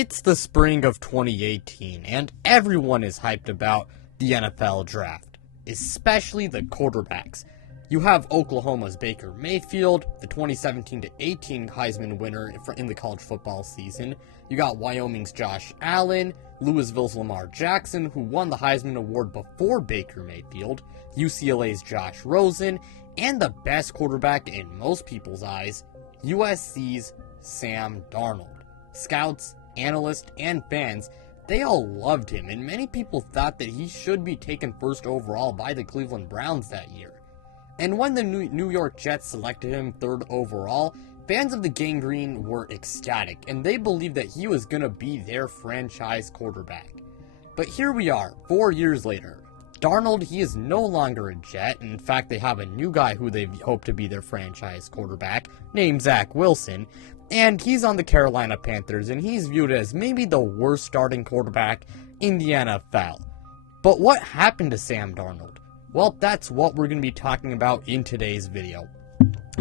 It's the spring of 2018, and everyone is hyped about the NFL draft, especially the quarterbacks. You have Oklahoma's Baker Mayfield, the 2017-18 Heisman winner in the college football season. You got Wyoming's Josh Allen, Louisville's Lamar Jackson, who won the Heisman Award before Baker Mayfield, UCLA's Josh Rosen, and the best quarterback in most people's eyes, USC's Sam Darnold. Scouts, analysts, and fans, they all loved him, and many people thought that he should be taken first overall by the Cleveland Browns that year. And when the New York Jets selected him third overall, fans of the Gang Green were ecstatic, and they believed that he was going to be their franchise quarterback. But here we are, 4 years later. Darnold, he is no longer a Jet. In fact, they have a new guy who they hope to be their franchise quarterback, named Zach Wilson, and he's on the Carolina Panthers, and he's viewed as maybe the worst starting quarterback in the NFL. But what happened to Sam Darnold? Well, that's what we're going to be talking about in today's video.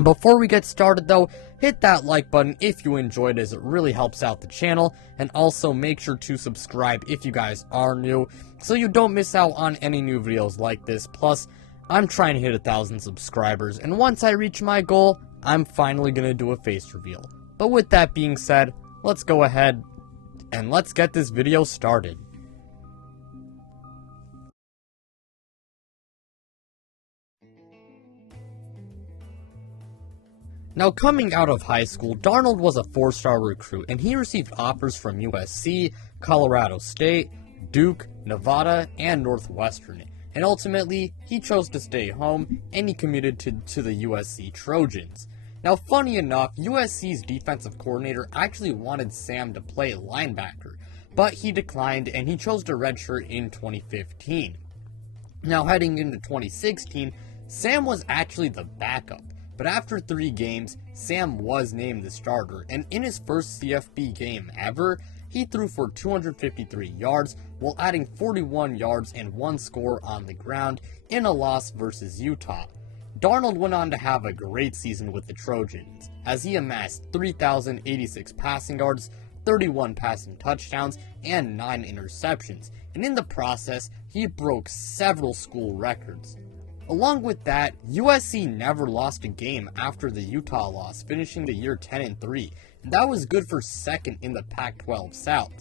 Before we get started though, hit that like button if you enjoyed, as it really helps out the channel, and also make sure to subscribe if you guys are new, so you don't miss out on any new videos like this. Plus, I'm trying to hit 1,000 subscribers, and once I reach my goal, I'm finally going to do a face reveal. But with that being said, let's go ahead and let's get this video started. Now, coming out of high school, Darnold was a 4-star recruit, and he received offers from USC, Colorado State, Duke, Nevada, and Northwestern. And ultimately, he chose to stay home, and he committed to the USC Trojans. Now, funny enough, USC's defensive coordinator actually wanted Sam to play linebacker, but he declined, and he chose to redshirt in 2015. Now, heading into 2016, Sam was actually the backup. But after 3 games, Sam was named the starter, and in his first CFB game ever, he threw for 253 yards while adding 41 yards and 1 score on the ground in a loss versus Utah. Darnold went on to have a great season with the Trojans, as he amassed 3,086 passing yards, 31 passing touchdowns, and 9 interceptions, and in the process, he broke several school records. Along with that, USC never lost a game after the Utah loss, finishing the year 10-3, and that was good for second in the Pac-12 South.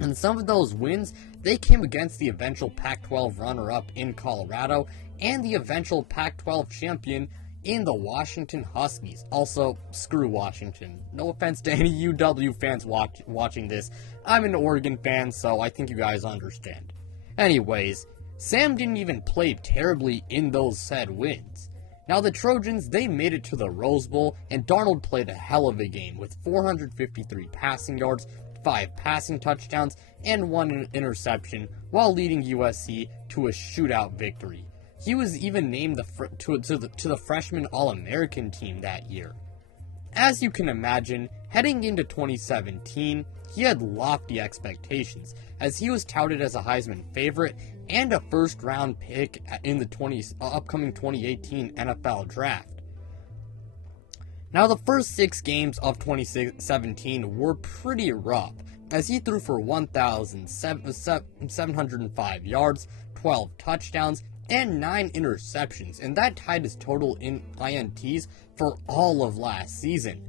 And some of those wins, they came against the eventual Pac-12 runner-up in Colorado and the eventual Pac-12 champion in the Washington Huskies. Also, screw Washington. No offense to any UW fans watching this. I'm an Oregon fan, so I think you guys understand. Anyways, Sam didn't even play terribly in those said wins. Now the Trojans, they made it to the Rose Bowl, and Darnold played a hell of a game with 453 passing yards, 5 passing touchdowns, and 1 interception, while leading USC to a shootout victory. He was even named to the freshman All-American team that year. As you can imagine, heading into 2017, he had lofty expectations, as he was touted as a Heisman favorite and a first-round pick in the upcoming 2018 NFL Draft. Now, the first 6 games of 2017 were pretty rough, as he threw for 1,705 yards, 12 touchdowns, and 9 interceptions, and that tied his total in INTs for all of last season.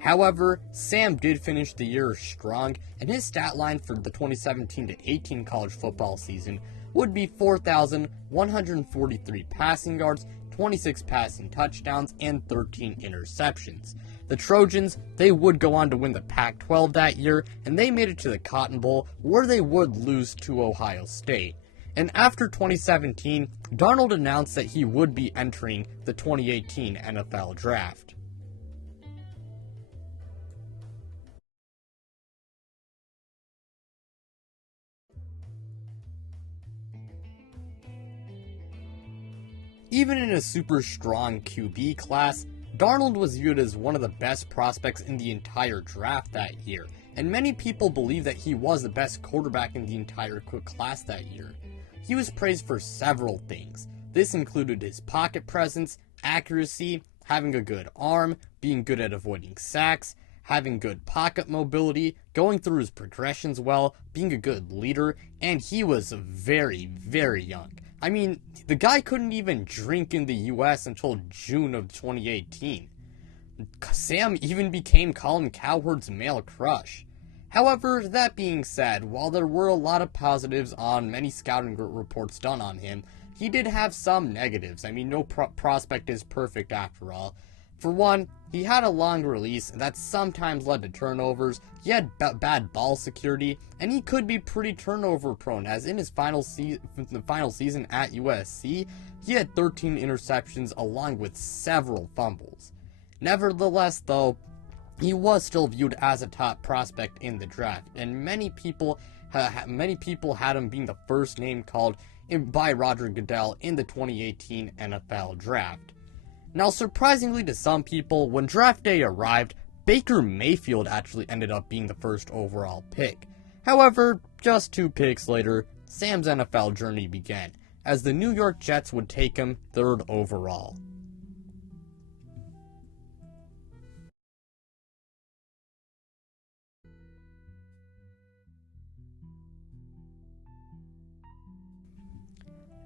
However, Sam did finish the year strong, and his stat line for the 2017-18 college football season would be 4,143 passing yards, 26 passing touchdowns, and 13 interceptions. The Trojans, they would go on to win the Pac-12 that year, and they made it to the Cotton Bowl, where they would lose to Ohio State. And after 2017, Darnold announced that he would be entering the 2018 NFL Draft. Even in a super strong QB class, Darnold was viewed as one of the best prospects in the entire draft that year, and many people believe that he was the best quarterback in the entire class that year. He was praised for several things. This included his pocket presence, accuracy, having a good arm, being good at avoiding sacks, having good pocket mobility, going through his progressions well, being a good leader, and he was very, very young. I mean, the guy couldn't even drink in the US until June of 2018. Sam even became Colin Cowherd's male crush. However, that being said, while there were a lot of positives on many scouting reports done on him, he did have some negatives. I mean, no prospect is perfect after all. For one, he had a long release that sometimes led to turnovers, he had bad ball security, and he could be pretty turnover prone, as in his final season at USC, he had 13 interceptions along with several fumbles. Nevertheless, though, he was still viewed as a top prospect in the draft, and many people had him being the first name called by Roger Goodell in the 2018 NFL Draft. Now, surprisingly to some people, when draft day arrived, Baker Mayfield actually ended up being the first overall pick. However, just 2 picks later, Sam's NFL journey began, as the New York Jets would take him 3rd overall.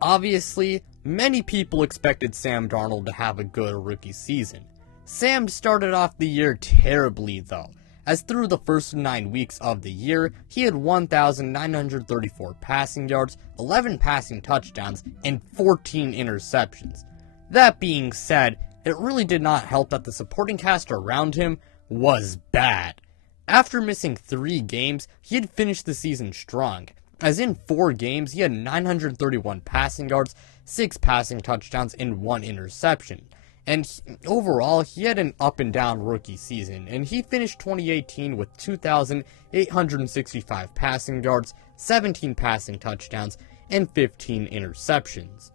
Obviously, many people expected Sam Darnold to have a good rookie season. Sam started off the year terribly though, as through the first 9 weeks of the year, he had 1,934 passing yards, 11 passing touchdowns, and 14 interceptions. That being said, it really did not help that the supporting cast around him was bad. After missing 3 games, he had finished the season strong, as in 4 games, he had 931 passing yards, 6 passing touchdowns, and 1 interception. And overall, he had an up-and-down rookie season, and he finished 2018 with 2,865 passing yards, 17 passing touchdowns, and 15 interceptions.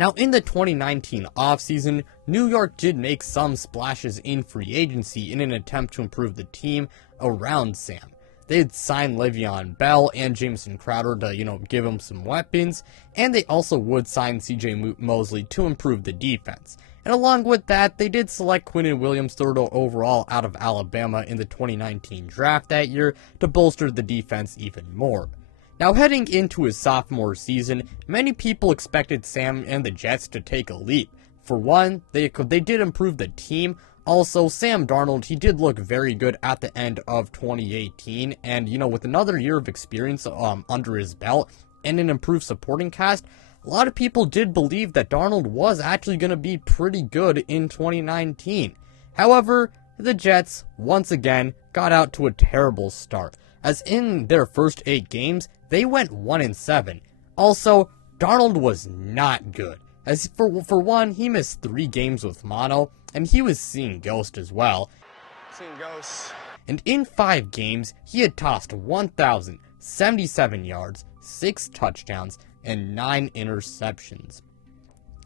Now, in the 2019 offseason, New York did make some splashes in free agency in an attempt to improve the team around Sam. They'd sign Le'Veon Bell and Jamison Crowder to, give him some weapons, and they also would sign CJ Mosley to improve the defense. And along with that, they did select Quinnen Williams 3rd overall out of Alabama in the 2019 draft that year to bolster the defense even more. Now, heading into his sophomore season, many people expected Sam and the Jets to take a leap. For one, they did improve the team. Also, Sam Darnold, he did look very good at the end of 2018, and, with another year of experience under his belt and an improved supporting cast, a lot of people did believe that Darnold was actually going to be pretty good in 2019. However, the Jets, once again, got out to a terrible start, as in their first 8 games, they went 1-7. Also, Darnold was not good, as for one, he missed 3 games with mono, and he was seeing ghosts as well. Seeing ghosts. And in 5 games, he had tossed 1,077 yards, 6 touchdowns, and 9 interceptions.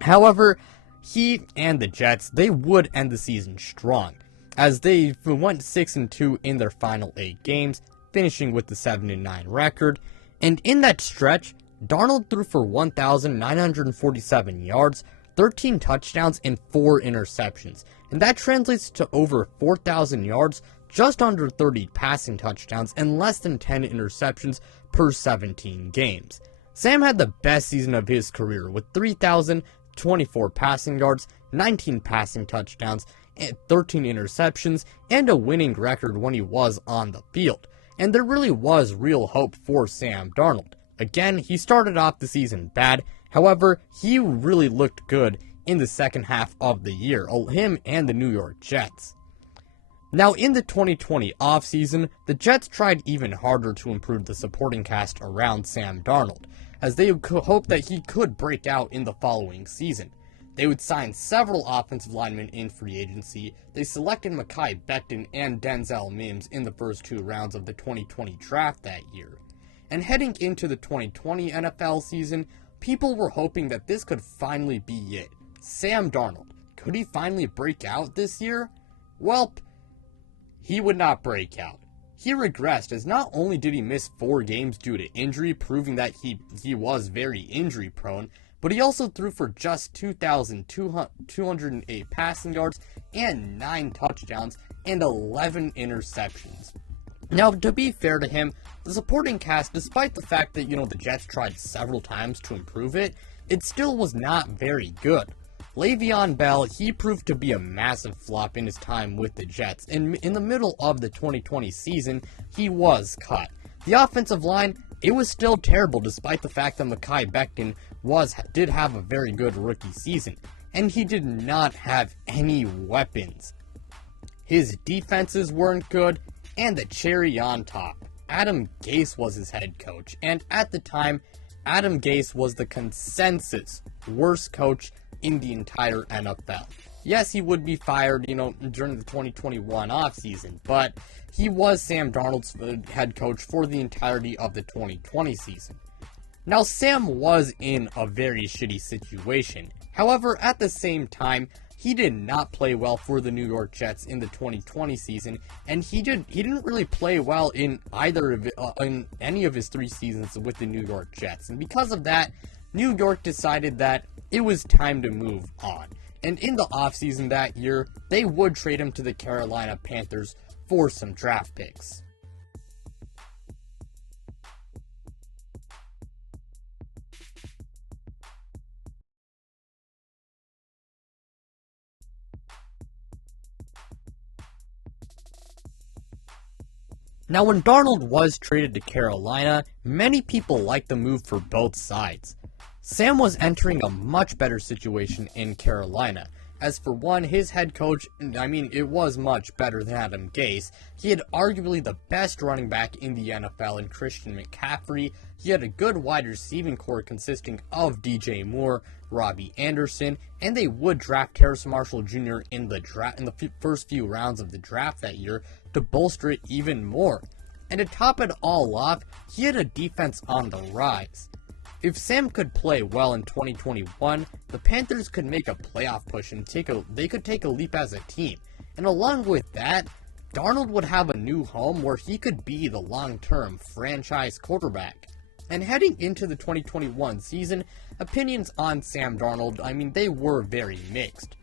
However, he and the Jets, they would end the season strong, as they went 6-2 in their final 8 games, finishing with the 7-9 record. And in that stretch, Darnold threw for 1,947 yards, 13 touchdowns, and 4 interceptions, and that translates to over 4,000 yards, just under 30 passing touchdowns, and less than 10 interceptions per 17 games. Sam had the best season of his career with 3,024 passing yards, 19 passing touchdowns, and 13 interceptions, and a winning record when he was on the field. And there really was real hope for Sam Darnold. Again, he started off the season bad. However, he really looked good in the second half of the year, him and the New York Jets. Now, in the 2020 offseason, the Jets tried even harder to improve the supporting cast around Sam Darnold, as they hoped that he could break out in the following season. They would sign several offensive linemen in free agency. They selected Mekhi Becton and Denzel Mims in the first 2 rounds of the 2020 draft that year. And heading into the 2020 NFL season, people were hoping that this could finally be it. Sam Darnold, could he finally break out this year? Well, he would not break out. He regressed, as not only did he miss 4 games due to injury, proving that he was very injury prone, but he also threw for just 2,208 passing yards and 9 touchdowns and 11 interceptions. Now, to be fair to him, the supporting cast, despite the fact that, the Jets tried several times to improve it, it still was not very good. Le'Veon Bell, he proved to be a massive flop in his time with the Jets. In the middle of the 2020 season, he was cut. The offensive line, it was still terrible despite the fact that Mekhi Becton did have a very good rookie season. And he did not have any weapons. His defenses weren't good, and the cherry on top, Adam Gase was his head coach. And at the time, Adam Gase was the consensus worst coach in the entire NFL. Yes, he would be fired, during the 2021 offseason, but he was Sam Darnold's head coach for the entirety of the 2020 season. Now, Sam was in a very shitty situation. However, at the same time, he did not play well for the New York Jets in the 2020 season, and he didn't really play well in in any of his 3 seasons with the New York Jets. And because of that, New York decided that it was time to move on. And in the offseason that year, they would trade him to the Carolina Panthers for some draft picks. Now, when Darnold was traded to Carolina, many people liked the move for both sides. Sam was entering a much better situation in Carolina. As for one, his head coach, it was much better than Adam Gase. He had arguably the best running back in the NFL in Christian McCaffrey. He had a good wide receiving core consisting of DJ Moore, Robbie Anderson, and they would draft Terrace Marshall Jr. in the first few rounds of the draft that year to bolster it even more. And to top it all off, he had a defense on the rise. If Sam could play well in 2021, the Panthers could make a playoff push and they could take a leap as a team. And along with that, Darnold would have a new home where he could be the long-term franchise quarterback. And heading into the 2021 season, opinions on Sam Darnold, they were very mixed.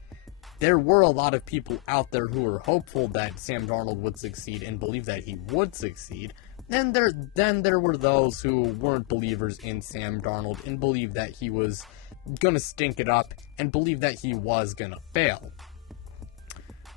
There were a lot of people out there who were hopeful that Sam Darnold would succeed and believed that he would succeed. And then there were those who weren't believers in Sam Darnold and believed that he was gonna stink it up and believed that he was gonna fail.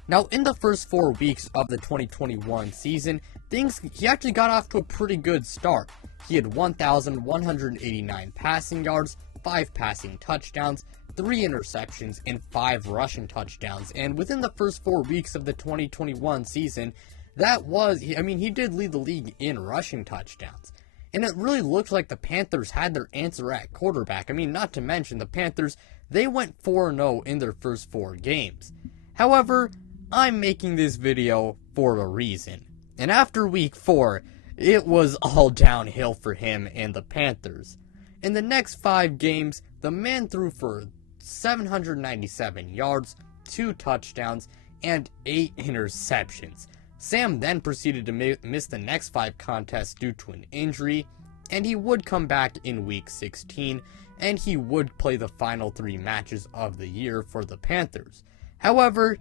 Now, in the first 4 weeks of the 2021 season, he actually got off to a pretty good start. He had 1,189 passing yards, 5 passing touchdowns, 3 interceptions, and 5 rushing touchdowns. And within the first 4 weeks of the 2021 season, he did lead the league in rushing touchdowns. And it really looked like the Panthers had their answer at quarterback. Not to mention the Panthers, they went 4-0 in their first 4 games. However, I'm making this video for a reason. And after week 4, it was all downhill for him and the Panthers. In the next 5 games, the man threw for 797 yards, 2 touchdowns, and 8 interceptions. Sam then proceeded to miss the next 5 contests due to an injury, and he would come back in week 16, and he would play the final 3 matches of the year for the Panthers. However,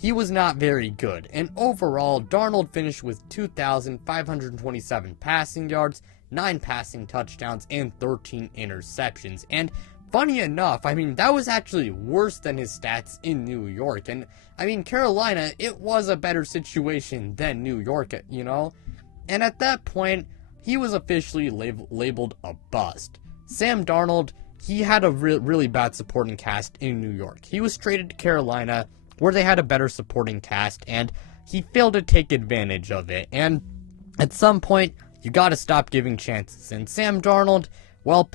he was not very good, and overall, Darnold finished with 2,527 passing yards, 9 passing touchdowns, and 13 interceptions. And funny enough, that was actually worse than his stats in New York. And, Carolina, it was a better situation than New York, And at that point, he was officially labeled a bust. Sam Darnold, he had a really bad supporting cast in New York. He was traded to Carolina, where they had a better supporting cast, and he failed to take advantage of it. And at some point, you gotta stop giving chances. And Sam Darnold, well,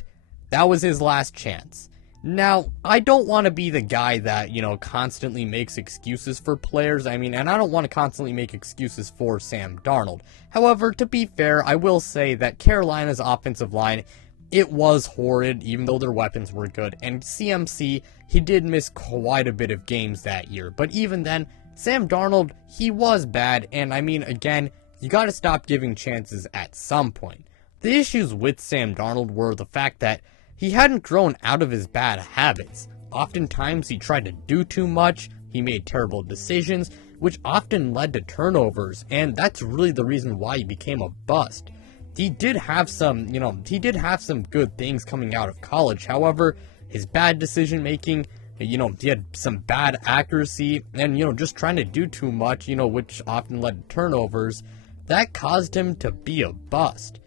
that was his last chance. Now, I don't want to be the guy that, constantly makes excuses for players. And I don't want to constantly make excuses for Sam Darnold. However, to be fair, I will say that Carolina's offensive line, it was horrid, even though their weapons were good. And CMC, he did miss quite a bit of games that year. But even then, Sam Darnold, he was bad. And again, you gotta stop giving chances at some point. The issues with Sam Darnold were the fact that he hadn't grown out of his bad habits. Oftentimes he tried to do too much, he made terrible decisions, which often led to turnovers, and that's really the reason why he became a bust. He did have some good things coming out of college. However, his bad decision making, he had some bad accuracy, and, just trying to do too much, which often led to turnovers, that caused him to be a bust.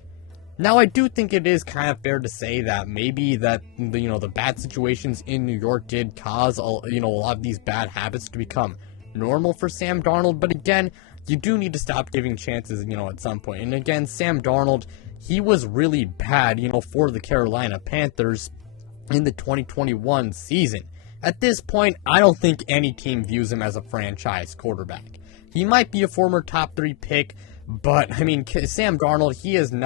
Now, I do think it is kind of fair to say that maybe that, the bad situations in New York did cause, a lot of these bad habits to become normal for Sam Darnold, but again, you do need to stop giving chances, at some point. And again, Sam Darnold, he was really bad, for the Carolina Panthers in the 2021 season. At this point, I don't think any team views him as a franchise quarterback. He might be a former top 3 pick, but, Sam Darnold, he hasn't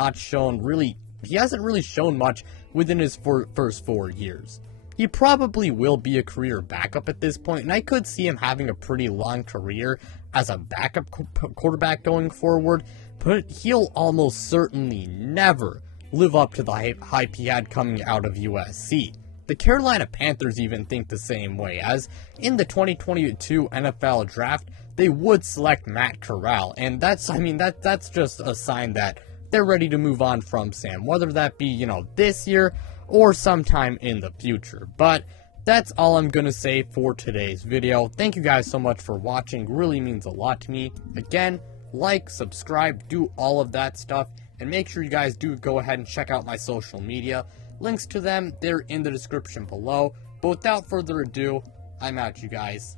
really shown much within his first 4 years. He probably will be a career backup at this point, and I could see him having a pretty long career as a backup quarterback going forward, but he'll almost certainly never live up to the hype he had coming out of USC. The Carolina Panthers even think the same way, as in the 2022 NFL Draft, they would select Matt Corral, and that's just a sign that they're ready to move on from Sam, whether that be, this year or sometime in the future. But that's all I'm gonna say for today's video. Thank you guys so much for watching. It really means a lot to me. Again, like, subscribe, do all of that stuff, and make sure you guys do go ahead and check out my social media. Links to them, they're in the description below. But without further ado, I'm out, you guys.